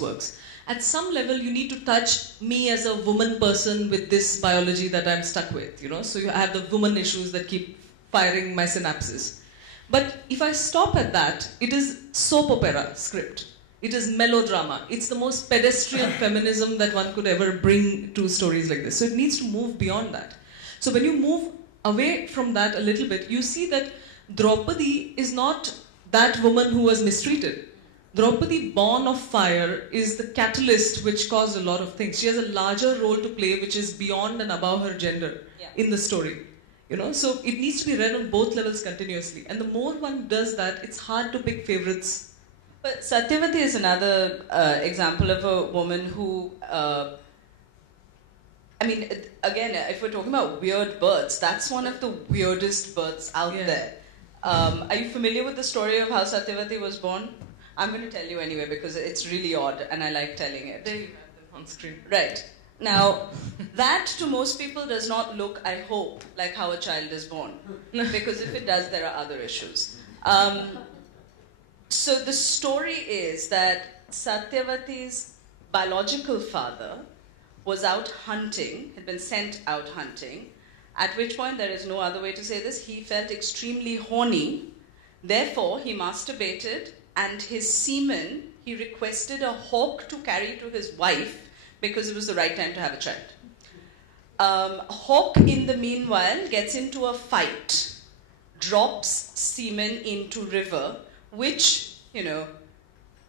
force works. At some level, you need to touch me as a woman person with this biology that I'm stuck with, you know. So I have the woman issues that keep firing my synapses. But if I stop at that, it is soap opera script. It is melodrama. It's the most pedestrian feminism that one could ever bring to stories like this. So it needs to move beyond that. So when you move away from that a little bit, you see that Draupadi is not that woman who was mistreated. Draupadi, born of fire, is the catalyst which caused a lot of things. She has a larger role to play which is beyond and above her gender in the story. You know, so it needs to be read on both levels continuously. And the more one does that, it's hard to pick favorites. But Satyavati is another example of a woman who, I mean, again, if we're talking about weird births, that's one of the weirdest births out there. Are you familiar with the story of how Satyavati was born? I'm going to tell you anyway because it's really odd and I like telling it. There you have them on screen. Right. Now, that to most people does not look, I hope, like how a child is born. Because if it does, there are other issues. So the story is that Satyavati's biological father was out hunting, had been sent out hunting, at which point, there is no other way to say this, he felt extremely horny. Therefore, he masturbated, and his semen, he requested a hawk to carry to his wife because it was the right time to have a child. Hawk, in the meanwhile, gets into a fight, drops semen into river, which, you know,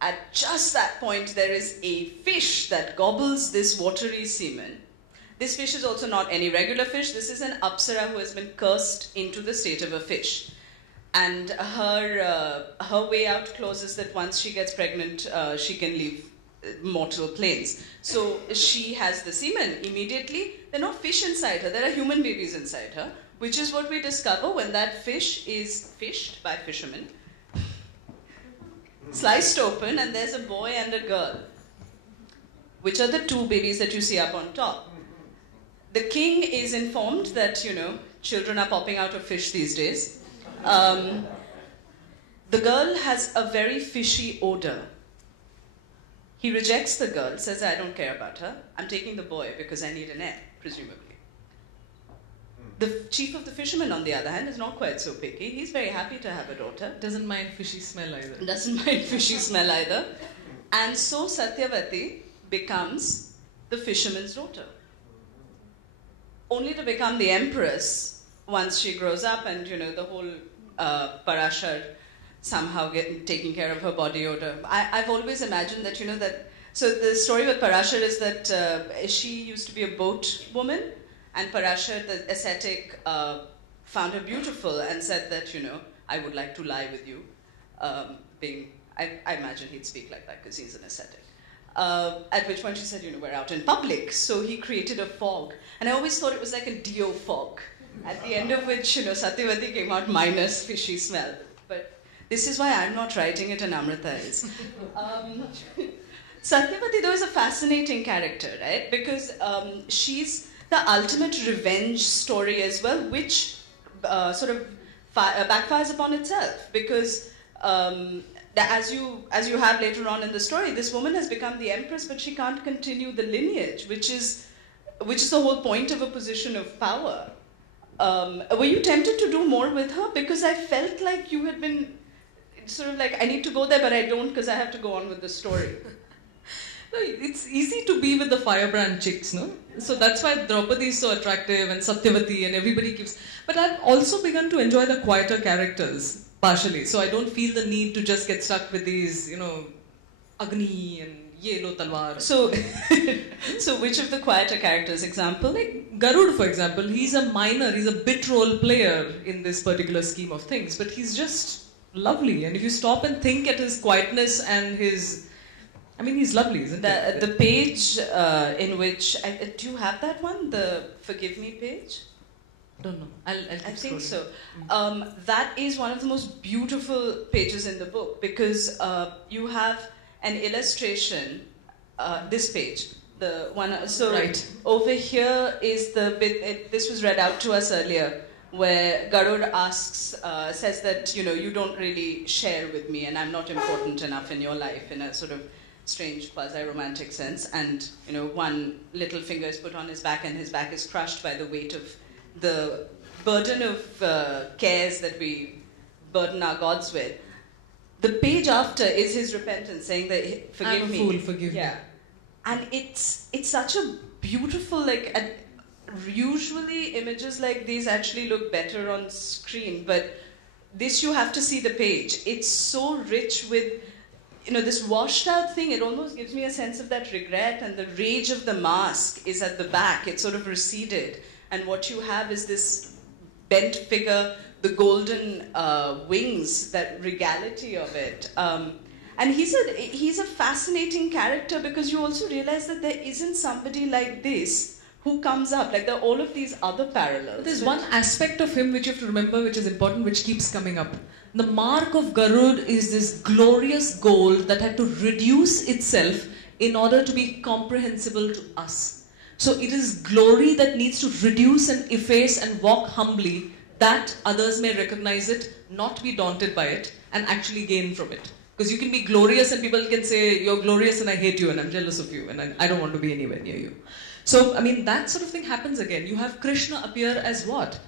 at just that point, there is a fish that gobbles this watery semen. This fish is also not any regular fish. This is an apsara who has been cursed into the state of a fish. And her way out closes that once she gets pregnant, she can leave mortal planes. So she has the semen immediately. There are no fish inside her. There are human babies inside her, which is what we discover when that fish is fished by fishermen. Sliced open, and there's a boy and a girl, which are the two babies that you see up on top. The king is informed that, you know, children are popping out of fish these days. The girl has a very fishy odor. He rejects the girl, says, I don't care about her. I'm taking the boy because I need an heir, presumably. The chief of the fishermen, on the other hand, is not quite so picky. He's very happy to have a daughter. Doesn't mind fishy smell either. Doesn't mind fishy smell either. And so Satyavati becomes the fisherman's daughter. Only to become the empress once she grows up and, you know, the whole Parashar somehow taking care of her body odor. I've always imagined that, you know, that... So the story with Parashar is that she used to be a boat woman, and Parashar, the ascetic, found her beautiful and said that, you know, I would like to lie with you. I imagine he'd speak like that because he's an ascetic. At which point she said, you know, we're out in public. So he created a fog. And I always thought it was like a Dio fog, at the end of which, you know, Satyavati came out minus fishy smell. But this is why I'm not writing it and Amruta is. Satyavati, though, is a fascinating character, right? Because she's the ultimate revenge story as well, which sort of backfires upon itself. Because as you have later on in the story, this woman has become the empress, but she can't continue the lineage, which is the whole point of a position of power. Were you tempted to do more with her? Because I felt like you had been sort of like, I need to go there, but I don't because I have to go on with the story. No, it's easy to be with the firebrand chicks, no? So that's why Draupadi is so attractive and Satyavati and everybody keeps... But I've also begun to enjoy the quieter characters, partially. So I don't feel the need to just get stuck with these, you know, Agni and Ye Lo Talwar. So, so which of the quieter characters, example? Like Garud, for example, he's a minor, he's a bit role player in this particular scheme of things, but he's just lovely. And if you stop and think at his quietness and his... I mean, he's lovely, isn't he? The page in which... do you have that one? The Forgive Me page? I don't know. I think so. That is one of the most beautiful pages in the book because you have an illustration, this page, the one... So right. Over here is the bit... this was read out to us earlier, where Garud asks, says that, you know, you don't really share with me and I'm not important enough in your life in a sort of strange quasi-romantic sense, and one little finger is put on his back and his back is crushed by the weight of the burden of cares that we burden our gods with. The page after is his repentance, saying that forgive me. I'm a fool, forgive me. And it's such a beautiful, usually images like these actually look better on screen, but this you have to see the page. It's so rich with, this washed out thing. It almost gives me a sense of that regret, and the rage of the mask is at the back. It's sort of receded. And what you have is this bent figure, the golden wings, that regality of it. And he's a fascinating character, because you also realize that there isn't somebody like this who comes up. Like, there are all of these other parallels. But there's one aspect of him which you have to remember, which is important, which keeps coming up. The mark of Garud is this glorious gold that had to reduce itself in order to be comprehensible to us. So it is glory that needs to reduce and efface and walk humbly, that others may recognize it, not be daunted by it, and actually gain from it. Because you can be glorious and people can say, you're glorious and I hate you and I'm jealous of you and I don't want to be anywhere near you. So, that sort of thing happens again. You have Krishna appear as what?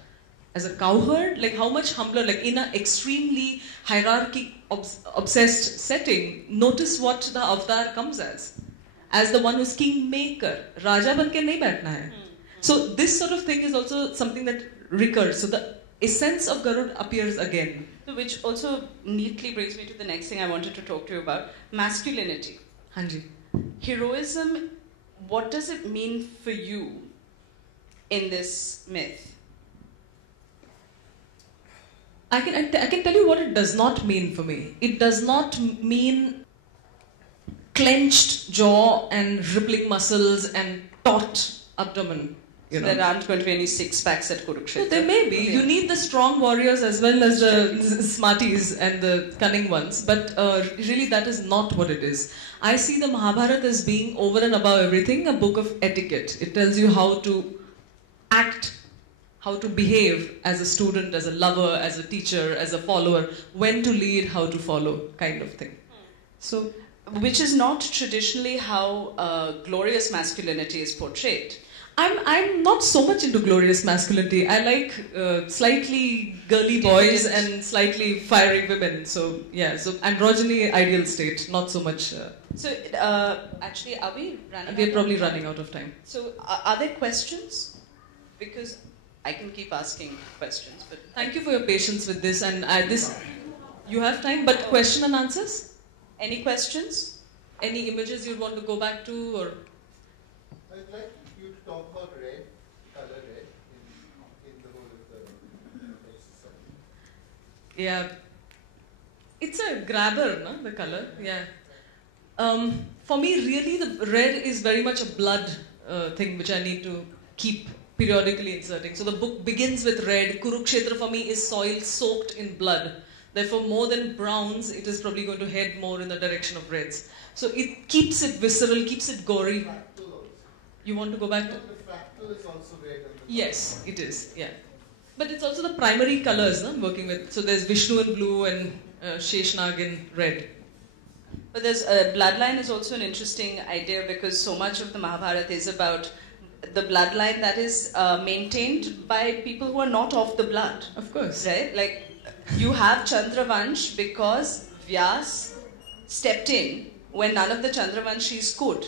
As a cowherd? Like, how much humbler? Like, in an extremely hierarchy-obsessed setting, notice what the avatar comes as. As the one who's kingmaker. Raja banke nahi baithna hai. So, this sort of thing is also something that recurs. So, the essence of Garud appears again. So, which also neatly brings me to the next thing I wanted to talk to you about. Masculinity. Hanji. Heroism, what does it mean for you in this myth? I can tell you what it does not mean for me. It does not mean clenched jaw and rippling muscles and taut abdomen. So there aren't going to be any six-packs at Kurukshetra. No, there may be. Okay. You need the strong warriors as well as the smarties and the cunning ones. But really that is not what it is. I see the Mahabharata as being, over and above everything, a book of etiquette. It tells you how to act, how to behave as a student, as a lover, as a teacher, as a follower, when to lead, how to follow, kind of thing. So, which is not traditionally how glorious masculinity is portrayed. I'm not so much into glorious masculinity. I like slightly girly boys and slightly fiery women. So yeah, so androgyny ideal state, not so much. So actually, are we running? We're probably running out of time. So are there questions? Because I can keep asking questions, but thank you for your patience with this. And you have time, but question and answers. Any questions? Any images you'd want to go back to, or? I'd like you to talk about red, color red, in the whole of the exercise. Yeah. It's a grabber, no? The color, yeah. For me, really, the red is very much a blood thing which I need to keep periodically inserting. So the book begins with red. Kurukshetra for me is soil soaked in blood. Therefore, more than browns, it is probably going to head more in the direction of reds. So it keeps it visceral, keeps it gory. You want to go back to? The fractal is also red. Yes, it is, yeah. But it's also the primary colors, no, I'm working with. So there's Vishnu in blue and Sheshnag in red. But there's bloodline is also an interesting idea, because so much of the Mahabharata is about the bloodline that is maintained by people who are not of the blood. Of course. Right? Like, you have Chandravansh because Vyas stepped in when none of the Chandravanshis could.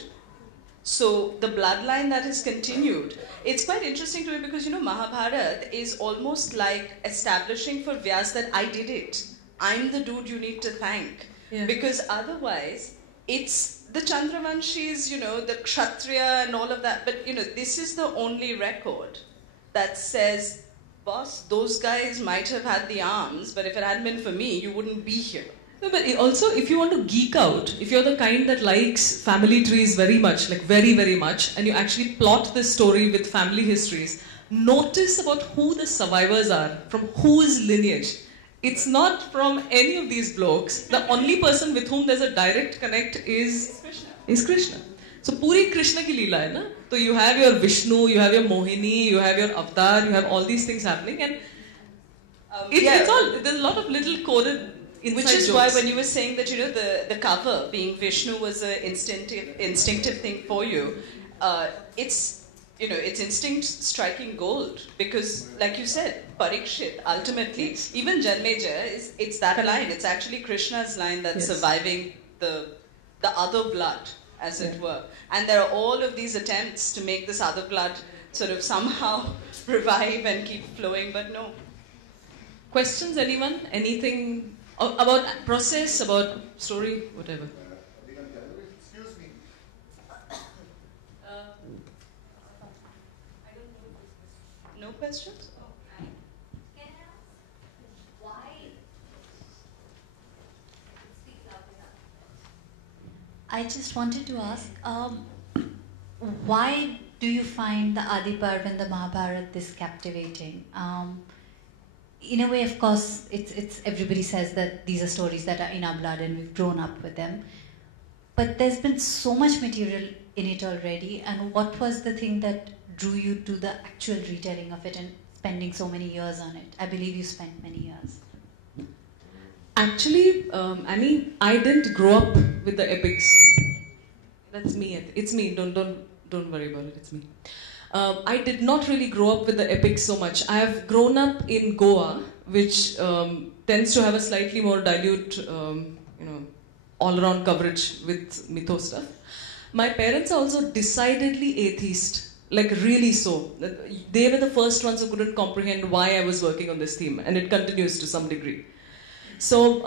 So the bloodline that is continued, it's quite interesting to me, because Mahabharata is almost like establishing for Vyas that I did it. I'm the dude you need to thank. Yeah. Because otherwise, it's the Chandravanshis, the Kshatriya and all of that. But, this is the only record that says, boss, those guys might have had the arms, but if it hadn't been for me, you wouldn't be here. No, but also, if you want to geek out, if you're the kind that likes family trees very much, like very, very much, and you actually plot this story with family histories, notice about who the survivors are, from whose lineage. It's not from any of these blokes. The only person with whom there's a direct connect is Krishna. So, puri Krishna ki leela hai na? So, you have your Vishnu, you have your Mohini, you have your Avatar, you have all these things happening, and it's all, there's a lot of little coded inside Which is jokes. why when you were saying that, you know, the cover being Vishnu was an instinctive thing for you, it's, you know, it's instinct striking gold. Because, like you said, Parikshit, ultimately, even Janmeja, it's that line. It's actually Krishna's line that's surviving the other blood, as it were. And there are all of these attempts to make this other blood sort of somehow revive and keep flowing, but no. Questions, anyone? Anything about process, about story, whatever? Excuse me. No questions? Can I ask why? Speak loud enough. I just wanted to ask, why do you find the Adi Parva and the Mahabharata this captivating? In a way, of course, it's everybody says that these are stories that are in our blood and we've grown up with them. But there's been so much material in it already, and what was the thing that drew you to the actual retelling of it and spending so many years on it? I believe you spent many years. Actually, Annie, I didn't grow up with the epics. That's me. It's me. Don't worry about it. It's me. I did not really grow up with the epics so much. I have grown up in Goa, which tends to have a slightly more dilute, all-around coverage with mytho stuff. My parents are also decidedly atheist, like really so. They were the first ones who couldn't comprehend why I was working on this theme, and it continues to some degree. So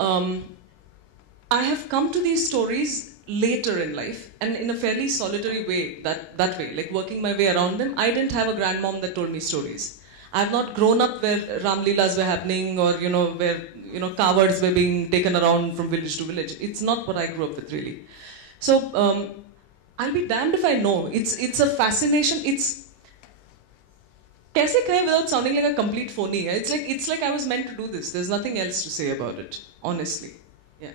I have come to these stories later in life, and in a fairly solitary way, that way, like working my way around them. I didn't have a grandmom that told me stories. I have not grown up where Ram Leelas were happening, or where cowards were being taken around from village to village. It's not what I grew up with, really. So I'll be damned if I know. It's a fascination. It's kaise kahe without sounding like a complete phony. It's like I was meant to do this. There's nothing else to say about it, honestly. Yeah.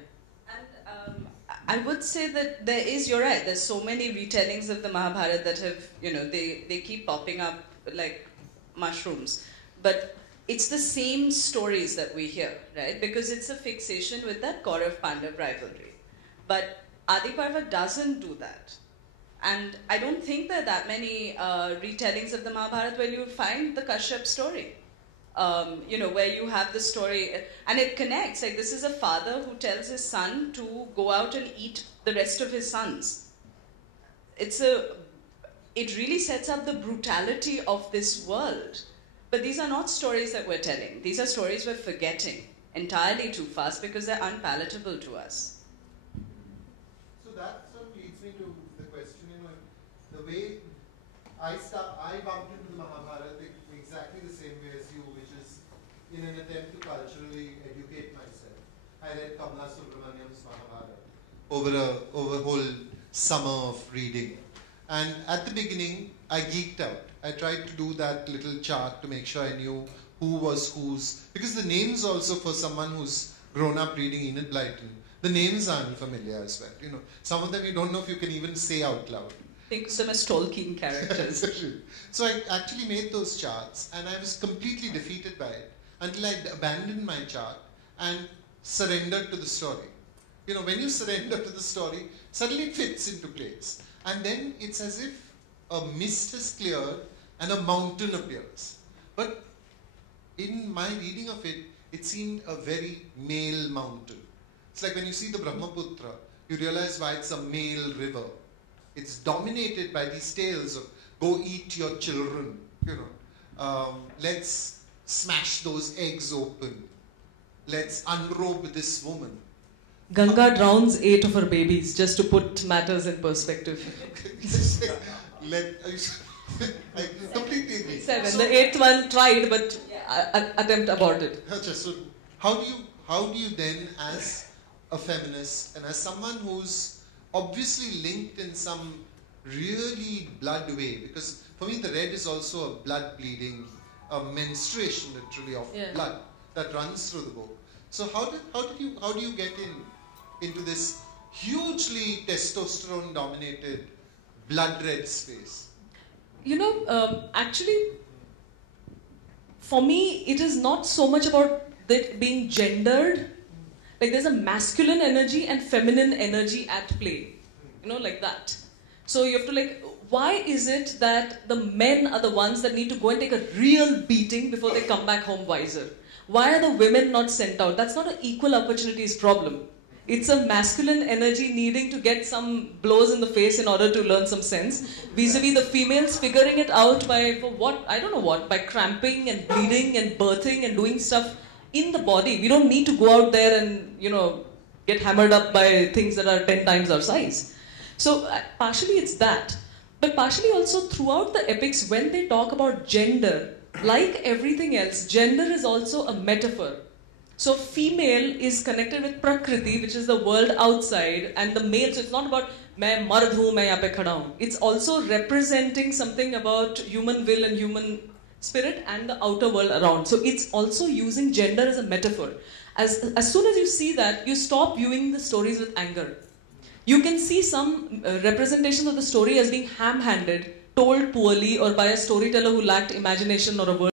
And I would say that you're right, there's so many retellings of the Mahabharata that have, they keep popping up like mushrooms. But it's the same stories that we hear, right? Because it's a fixation with that Kaurav-Pandav rivalry. But Adi Parva doesn't do that. And I don't think there are that many retellings of the Mahabharata where you would find the Kashyap story. Where you have the story, and it connects. Like, this is a father who tells his son to go out and eat the rest of his sons. It really sets up the brutality of this world. But these are not stories that we're telling. These are stories we're forgetting entirely too fast because they're unpalatable to us. So that sort of leads me to the question, the way I bumped into the Mahabharata exactly the same way as you, which is in an attempt to culturally educate myself. I read Kamala Subramaniam's Mahabharata over a whole summer of reading. And at the beginning, I geeked out. I tried to do that little chart to make sure I knew who was whose. Because the names also, for someone who's grown up reading Enid Blyton, the names are unfamiliar as well. Some of them you don't know if you can even say out loud. Think of them as Tolkien characters. So I actually made those charts, and I was completely defeated by it until I abandoned my chart and surrendered to the story. When you surrender to the story, suddenly it fits into place. And then it's as if a mist is cleared and a mountain appears. But in my reading of it, it seemed a very male mountain. It's like when you see the Brahmaputra, you realize why it's a male river. It's dominated by these tales of go eat your children, let's smash those eggs open, let's unrobe this woman. Ganga drowns 8 of her babies, just to put matters in perspective. I completely agree. 7. The 8th one tried, but attempt aborted. So how do you then, as a feminist and as someone who's obviously linked in some really blood way, because for me the red is also a blood bleeding, a menstruation literally of blood that runs through the book. So how do you get into this hugely testosterone dominated blood red space? Actually, for me, it is not so much about it being gendered. Like there's a masculine energy and feminine energy at play. You know, like that. So you have to like, why is it that the men are the ones that need to go and take a real beating before they come back home wiser? Why are the women not sent out? That's not an equal opportunities problem. It's a masculine energy needing to get some blows in the face in order to learn some sense. Vis-a-vis the females figuring it out by, for what, I don't know what, by cramping and bleeding and birthing and doing stuff in the body. We don't need to go out there and, you know, get hammered up by things that are 10 times our size. So partially it's that. But partially also throughout the epics, when they talk about gender, like everything else, gender is also a metaphor. So female is connected with Prakriti, which is the world outside, and the male, so it's not about main mard hu, main yahan pe khada hu. It's also representing something about human will and human spirit and the outer world around. So it's also using gender as a metaphor. As soon as you see that, you stop viewing the stories with anger. You can see some representation of the story as being ham-handed, told poorly, or by a storyteller who lacked imagination or a word.